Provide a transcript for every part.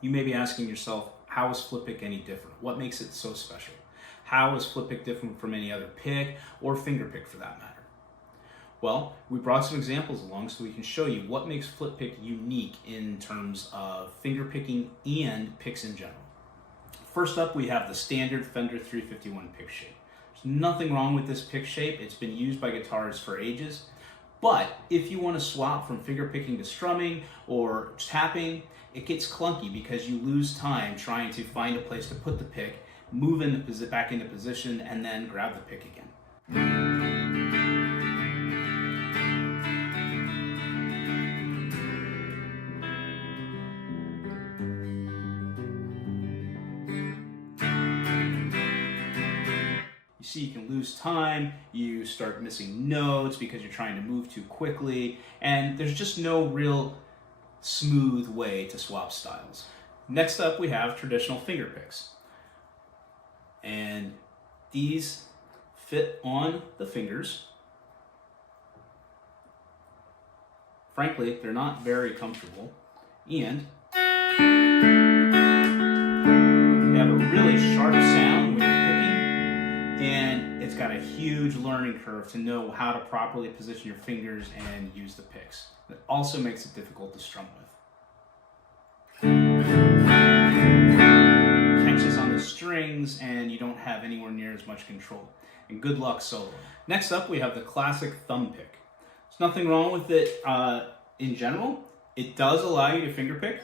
You may be asking yourself, how is flip pick any different? What makes it so special? How is flip pick different from any other pick or finger pick for that matter? Well, we brought some examples along so we can show you what makes flip pick unique in terms of finger picking and picks in general. First up, we have the standard Fender 351 pick shape. There's nothing wrong with this pick shape. It's been used by guitarists for ages. But if you want to swap from finger picking to strumming or tapping, it gets clunky because you lose time trying to find a place to put the pick, move back into position, and then grab the pick again. You see, you can lose time, you start missing notes because you're trying to move too quickly, and there's just no real smooth way to swap styles. Next up, we have traditional finger picks. And these fit on the fingers. Frankly, they're not very comfortable, and they have a really sharp sound when you're picking, and it's got a huge learning curve to know how to properly position your fingers and use the picks. It also makes it difficult to strum with. Catches on the strings, and you don't have anywhere near as much control. And good luck solo. Next up, we have the classic thumb pick. There's nothing wrong with it in general. It does allow you to finger pick,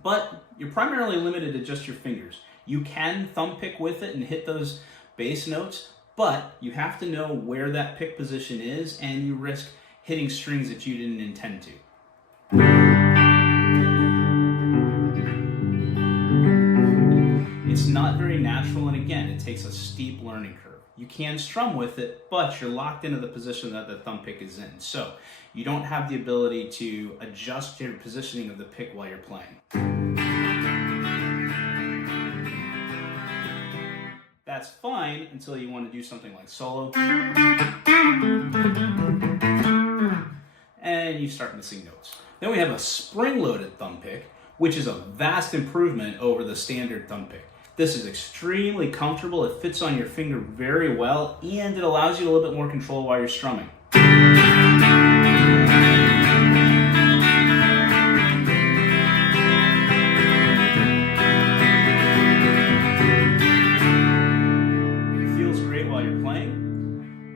but you're primarily limited to just your fingers. You can thumb pick with it and hit those bass notes, but you have to know where that pick position is, and you risk hitting strings that you didn't intend to. It's not very natural, and again, it takes a steep learning curve. You can strum with it, but you're locked into the position that the thumb pick is in. So you don't have the ability to adjust your positioning of the pick while you're playing. That's fine until you want to do something like solo, and you start missing notes. Then we have a spring-loaded thumb pick, which is a vast improvement over the standard thumb pick. This is extremely comfortable, it fits on your finger very well, and it allows you a little bit more control while you're strumming.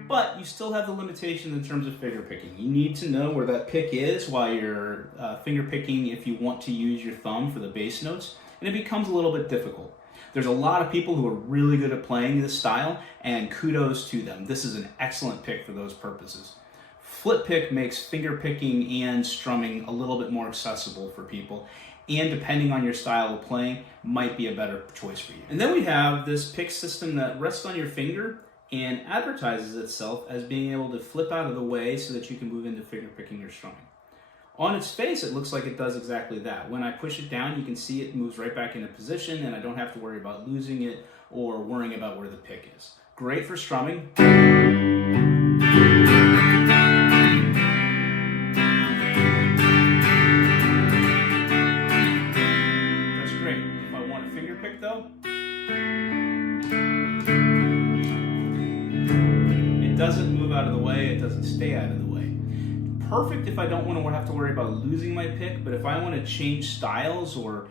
But you still have the limitations in terms of finger picking. You need to know where that pick is while you're finger picking if you want to use your thumb for the bass notes, and it becomes a little bit difficult. There's a lot of people who are really good at playing this style, and kudos to them. This is an excellent pick for those purposes. Flip pick makes finger picking and strumming a little bit more accessible for people, and depending on your style of playing, might be a better choice for you. And then we have this pick system that rests on your finger and advertises itself as being able to flip out of the way so that you can move into finger picking or strumming. On its face, it looks like it does exactly that. When I push it down, you can see it moves right back into position, and I don't have to worry about losing it or worrying about where the pick is. Great for strumming. That's great. If I want a finger pick though, it doesn't move out of the way, it doesn't stay out of the way. Perfect if I don't want to have to worry about losing my pick, but if I want to change styles or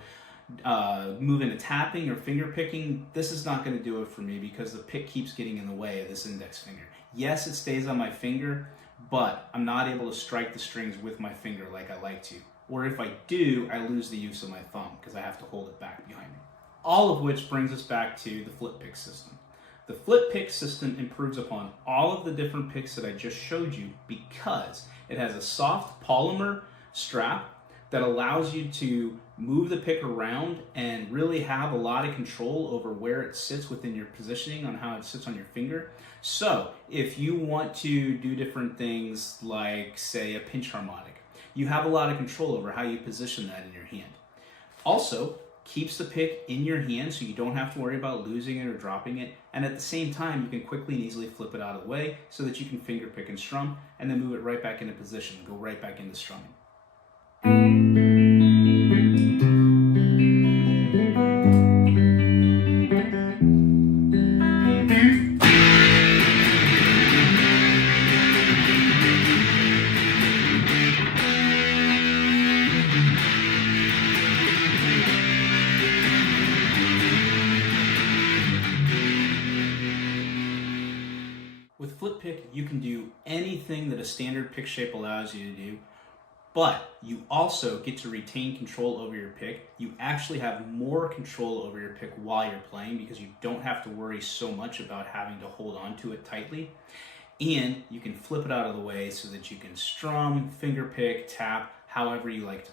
move into tapping or finger picking, this is not going to do it for me because the pick keeps getting in the way of this index finger. Yes, it stays on my finger, but I'm not able to strike the strings with my finger like I like to. Or if I do, I lose the use of my thumb because I have to hold it back behind me. All of which brings us back to the flip pick system. The flip pick system improves upon all of the different picks that I just showed you because it has a soft polymer strap that allows you to move the pick around and really have a lot of control over where it sits within your positioning on how it sits on your finger. So if you want to do different things like, say, a pinch harmonic, you have a lot of control over how you position that in your hand. Also, keeps the pick in your hand so you don't have to worry about losing it or dropping it, and at the same time you can quickly and easily flip it out of the way so that you can finger pick and strum and then move it right back into position and go right back into strumming. With flip pick, you can do anything that a standard pick shape allows you to do, but you also get to retain control over your pick. You actually have more control over your pick while you're playing because you don't have to worry so much about having to hold on to it tightly. And you can flip it out of the way so that you can strum, finger pick, tap, however you like to